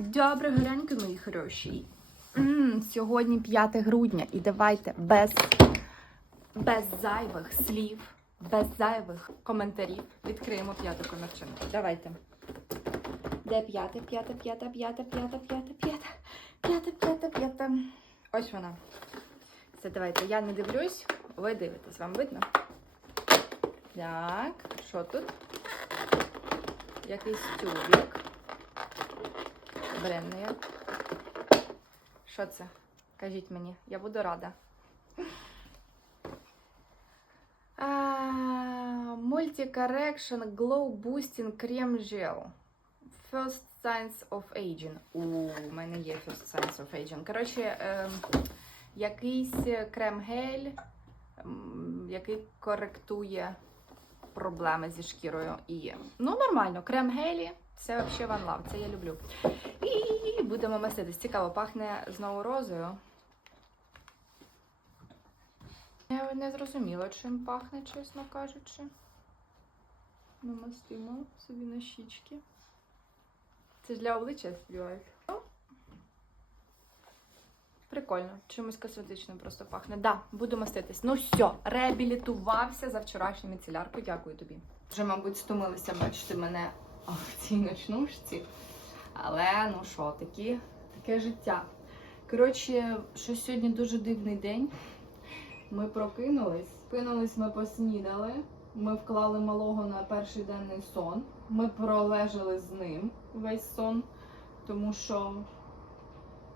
Доброго ранку, мої хороші. м сьогодні 5 грудня, і давайте без, без зайвих слів, без зайвих коментарів відкриємо п'яту комірчинку. Давайте. Де п'яте, п'яте, п'яте, п'яте, п'яте, п'яте, п'яте, п'яте, п'яте, п'яте. Ось вона. Все, давайте. Я не дивлюсь, ви дивитесь, вам видно? Так, що тут? Якийсь тюбик. Бренний. Що це? Кажіть мені, я буду рада. Multi-Correction Glow Boosting Cream Gel. First Signs of Aging. У, мене є First Signs of Aging. Коротше, ем, якийсь крем-гель, ем, який коректує проблеми зі шкірою. І, ну, нормально, крем-гелі. Це взагалі one love, це я люблю. І будемо маститись. Цікаво, пахне знову розою. Я не зрозуміла, чим пахне, чесно кажучи. Намастимо собі на щічки. Це ж для обличчя співають. Прикольно, чимось косметичним просто пахне. Да, буду маститись. Ну все, реабілітувався за вчорашню міцелярку. Дякую тобі. Вже, мабуть, стомилися бачити мене в цій ночнушці. Але ну що, такі, таке життя. Коротше, що сьогодні дуже дивний день. Ми прокинулись, прокинулись, ми поснідали. Ми вклали малого на перший денний сон. Ми пролежали з ним весь сон, тому що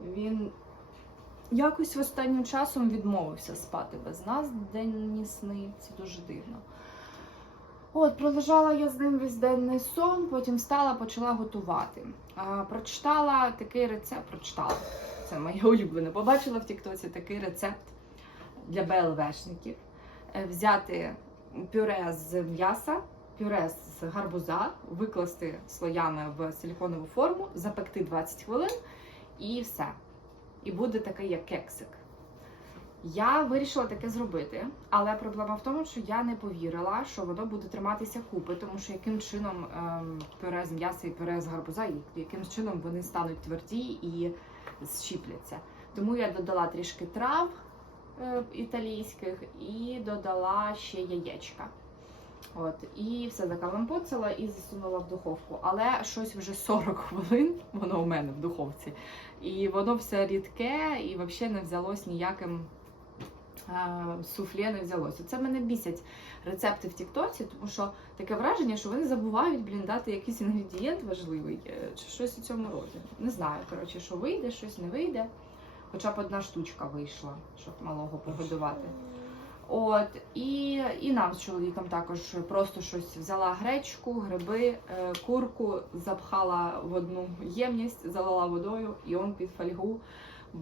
він якось в останнім часом відмовився спати без нас денні сни. Це дуже дивно. От, пролежала я з ним весь денний сон, потім встала, почала готувати. А, прочитала такий рецепт, прочитала. Це моє улюблене. Побачила в Тіктоці такий рецепт для БЛВшників. Е, Взяти пюре з м'яса, пюре з гарбуза, викласти слоями в силіконову форму, запекти 20 хвилин і все. І буде такий як кексик. Я вирішила таке зробити, але проблема в тому, що я не повірила, що воно буде триматися купи, тому що яким чином ем, пюре з м'яса і пюре з гарбуза, яким чином вони стануть тверді і зчіпляться. Тому я додала трішки трав е, італійських і додала ще яєчка. От, і все закалампоцила і засунула в духовку. Але щось вже 40 хвилин, воно у мене в духовці. І воно все рідке і взагалі не взялось ніяким е, суфле не взялося. Це мене бісять рецепти в Тіктоці, тому що таке враження, що вони забувають блін, дати якийсь інгредієнт важливий е, чи щось у цьому роді. Не знаю, коротше, що вийде, щось не вийде. Хоча б одна штучка вийшла, щоб малого погодувати. От, і, і нам з чоловіком також просто щось взяла гречку, гриби, е, курку, запхала в одну ємність, залила водою і он під фольгу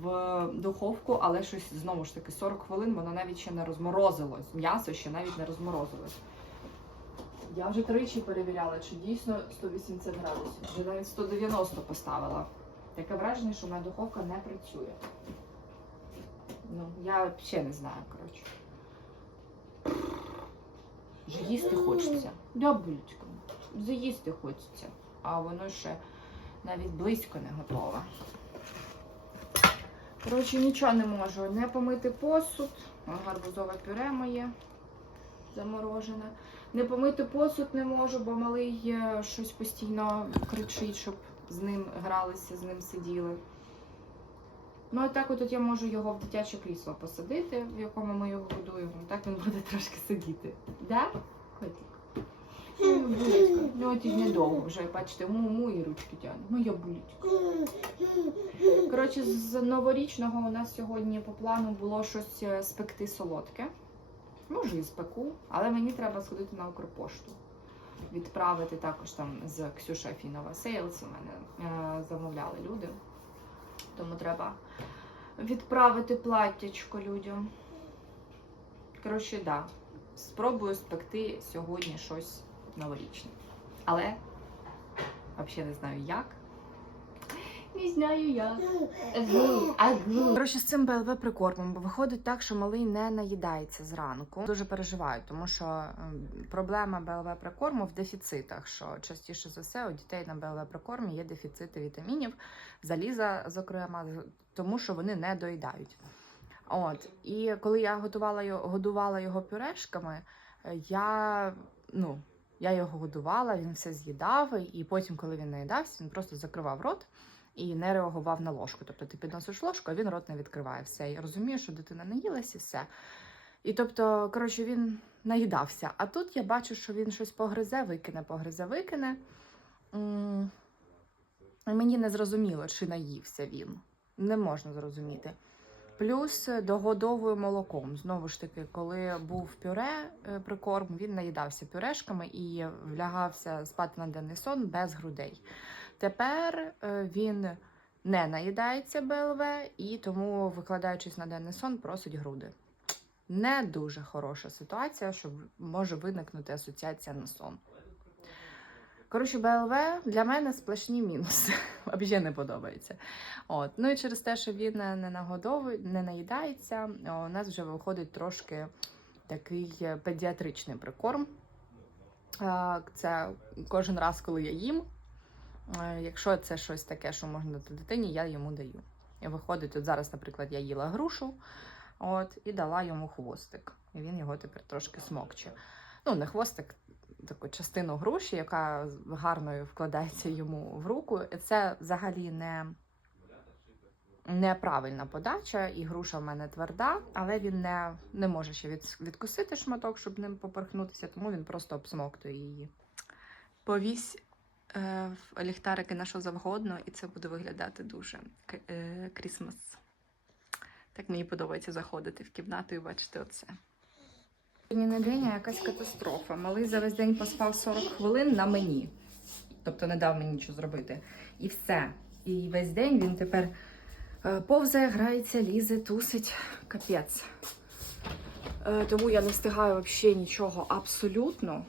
в духовку, але щось знову ж таки 40 хвилин воно навіть ще не розморозилось. М'ясо ще навіть не розморозилось. Я вже тричі перевіряла, чи дійсно 180 градусів. Вже навіть 190 поставила. Таке враження, що моя духовка не працює. Ну, я взагалі не знаю, коротше. Вже їсти хочеться. Дябулечко. Заїсти хочеться. А воно ще навіть близько не готове. Коротше, нічого не можу. Не помити посуд. Гарбузове пюре моє заморожене. Не помити посуд не можу, бо малий е, щось постійно кричить, щоб з ним гралися, з ним сиділи. Ну, і так от я можу його в дитяче крісло посадити, в якому ми його годуємо. Так він буде трошки сидіти. Да? Котик? Ну, булечко. Ну, от і недовго вже, бачите, му мої ручки тягне. Моя булечка. Коротше, з новорічного у нас сьогодні по плану було щось е, спекти солодке. Може, і спеку, але мені треба сходити на Укрпошту. Відправити також там з Ксюша Фінова Сейлс. У мене е, замовляли люди. Тому треба відправити платтячко людям. Коротше, так. Да. Спробую спекти сьогодні щось новорічне. Але взагалі не знаю як. знаю я. Коротше, з цим БЛВ прикормом, бо виходить так, що малий не наїдається зранку. Дуже переживаю, тому що ем, проблема БЛВ прикорму в дефіцитах. Що частіше за все у дітей на БЛВ прикормі є дефіцити вітамінів, заліза, зокрема, тому що вони не доїдають. От і коли я готувала його, годувала його пюрешками, е, я ну. Я його годувала, він все з'їдав, і потім, коли він наїдався, він просто закривав рот і не реагував на ложку. Тобто ти підносиш ложку, а він рот не відкриває. Все. Я розумію, що дитина наїлась і все. І тобто, коротше, він наїдався. А тут я бачу, що він щось погризе, викине, погризе, викине. І Мені не зрозуміло, чи наївся він. Не можна зрозуміти. Плюс е, догодовую молоком. Знову ж таки, коли був пюре е, прикорм, він наїдався пюрешками і влягався спати на денний сон без грудей. Тепер е, він не наїдається БЛВ і тому, викладаючись на денний сон, просить груди. Не дуже хороша ситуація, що може виникнути асоціація на сон. Коротше, БЛВ для мене сплошні мінуси. Взагалі не подобається. От. Ну і через те, що він не нагодовує, не наїдається, у нас вже виходить трошки такий е, педіатричний прикорм. Це кожен раз, коли я їм. е, Якщо це щось таке, що можна дати дитині, я йому даю. І виходить, от зараз, наприклад, я їла грушу от, і дала йому хвостик. І він його тепер трошки смокче. Ну, не хвостик, таку частину груші, яка гарно вкладається йому в руку. Це взагалі не неправильна подача, і груша в мене тверда, але він не, не може ще від, відкусити шматок, щоб ним поперхнутися, тому він просто обсмоктує її. Повісь е, ліхтарики на що завгодно, і це буде виглядати дуже к- е, крісмас. Так мені подобається заходити в кімнату і бачити оце. Сьогодні не день, якась катастрофа. Малий за весь день поспав 40 хвилин на мені. Тобто не дав мені нічого зробити. І все. І весь день він тепер е, повзає, грається, лізе, тусить. Капець. Е, Тому я не встигаю взагалі нічого абсолютно.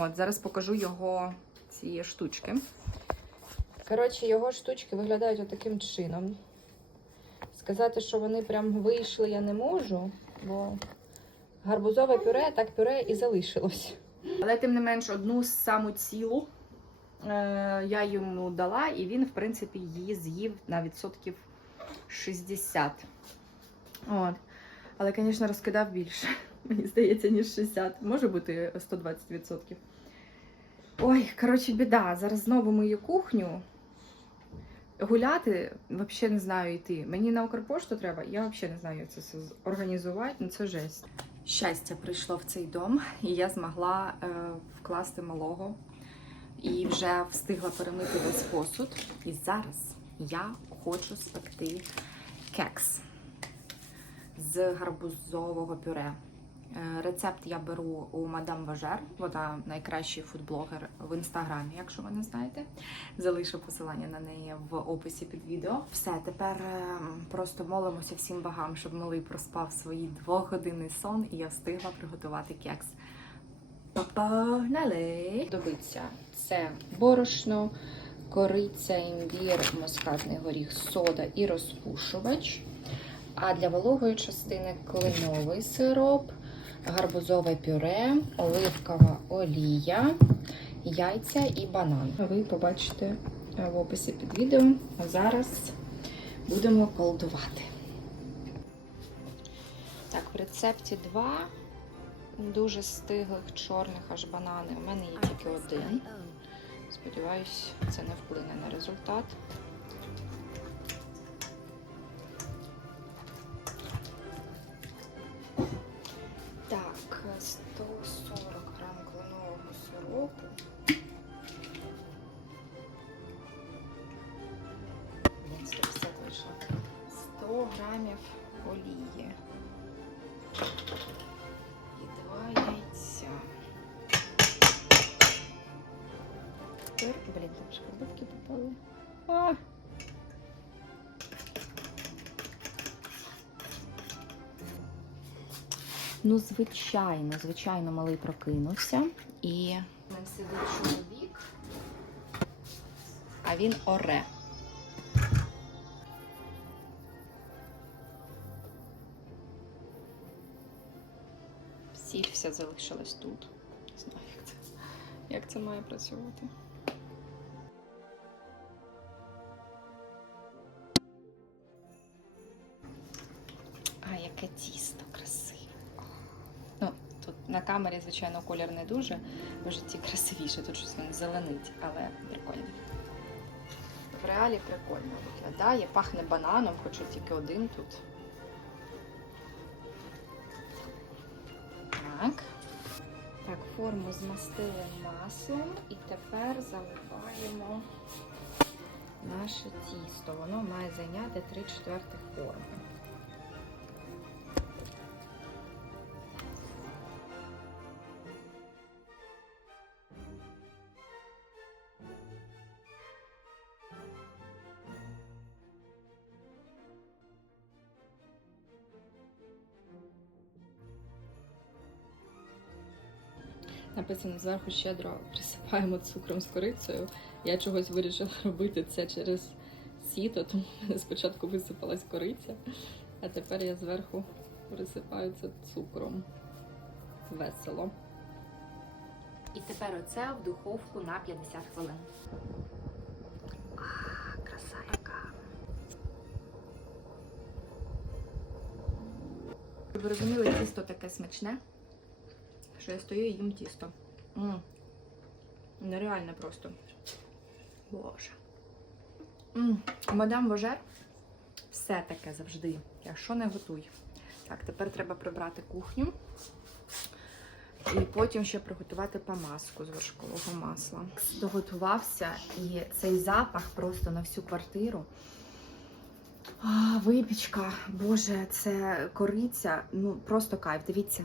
От, зараз покажу його ці штучки. Коротше, його штучки виглядають отаким чином. Сказати, що вони прям вийшли, я не можу, бо гарбузове пюре, так пюре і залишилось. Але тим не менш, одну саму цілу е, я йому дала, і він, в принципі, її з'їв на відсотків 60. От. Але, звісно, розкидав більше. Мені здається, ніж 60. Може бути 120%. Ой, коротше, біда. Зараз знову мию кухню. Гуляти взагалі не знаю йти. Мені на Укрпошту треба, я взагалі не знаю, як це все організувати, ну це жесть. Щастя прийшло в цей дом, і я змогла е, вкласти малого і вже встигла перемити весь посуд. І зараз я хочу спекти кекс з гарбузового пюре. Е, Рецепт я беру у мадам Важер, вона найкращий фудблогер в інстаграмі, якщо ви не знаєте. Залишу посилання на неї в описі під відео. Все, тепер е, просто молимося всім богам, щоб малий проспав свої двохгодинний сон, і я встигла приготувати кекс. Погнали! Добиться це борошно, кориця, імбір, мускатний горіх, сода і розпушувач. А для вологої частини кленовий сироп, гарбузове пюре, оливкова олія, яйця і банан. Ви побачите в описі під відео. А зараз будемо колдувати. Так, в рецепті два дуже стиглих чорних аж банани. У мене є тільки один. Сподіваюсь, це не вплине на результат. сир. Блін, там шкарбовки попали. А! Ну, звичайно, звичайно, малий прокинувся і нам сидить чоловік, а він оре. Сіль вся залишилась тут. Не знаю, як це, як це має працювати. Камері, звичайно, колір не дуже, в житті красивіше, тут щось він зеленить, але прикольно. В реалі прикольно виглядає, пахне бананом, хоча тільки один тут. Так. Так, форму змастили маслом і тепер заливаємо наше тісто. Воно має зайняти 3 четвертих форми. Написано зверху щедро присипаємо цукром з корицею. Я чогось вирішила робити це через сіто, тому в мене спочатку висипалась кориця, а тепер я зверху присипаю це цукром. Весело. І тепер оце в духовку на 50 хвилин. А, краса яка. Ви розуміли, тісто таке смачне що я стою і їм тісто. М. Нереально просто. Боже. М. Мадам Вожер все таке завжди. Якщо не готуй. Так, тепер треба прибрати кухню. І потім ще приготувати помазку з вершкового масла. Доготувався, і цей запах просто на всю квартиру. А, випічка, боже, це кориця. Ну, просто кайф. Дивіться.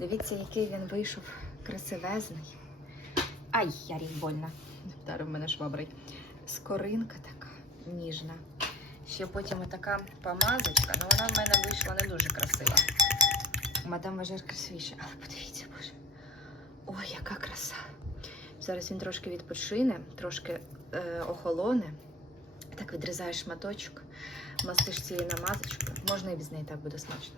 Дивіться, який він вийшов красивезний. Ай, ярік больно. Вдарив мене швабрий. Скоринка така ніжна. Ще потім така помазочка, але вона в мене вийшла не дуже красива. Мадам Важер красивіше, але подивіться, боже. Ой, яка краса. Зараз він трошки відпочине, трошки е, охолоне. Так відрізаєш шматочок, мастиш цією намазочкою. Можна і без неї так буде смачно.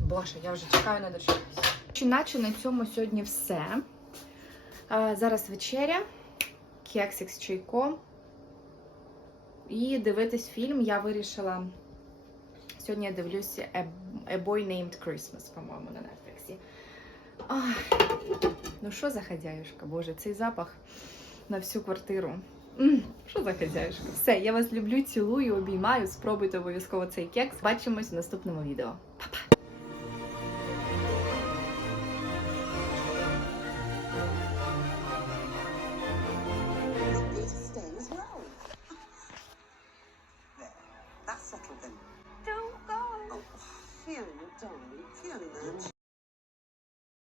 Боже, я вже чекаю на дочекаюсь. Наче на цьому сьогодні все. Зараз вечеря, кексик з чайком. І дивитись фільм я вирішила. Сьогодні я дивлюся A, A Boy Named Christmas, по-моєму, на Netflix. Ах, ну що за хазяюшка, боже, цей запах на всю квартиру. Що за хазяюшка? Все, я вас люблю, цілую, обіймаю. Спробуйте обов'язково цей кекс. Бачимось в наступному відео. Па-па!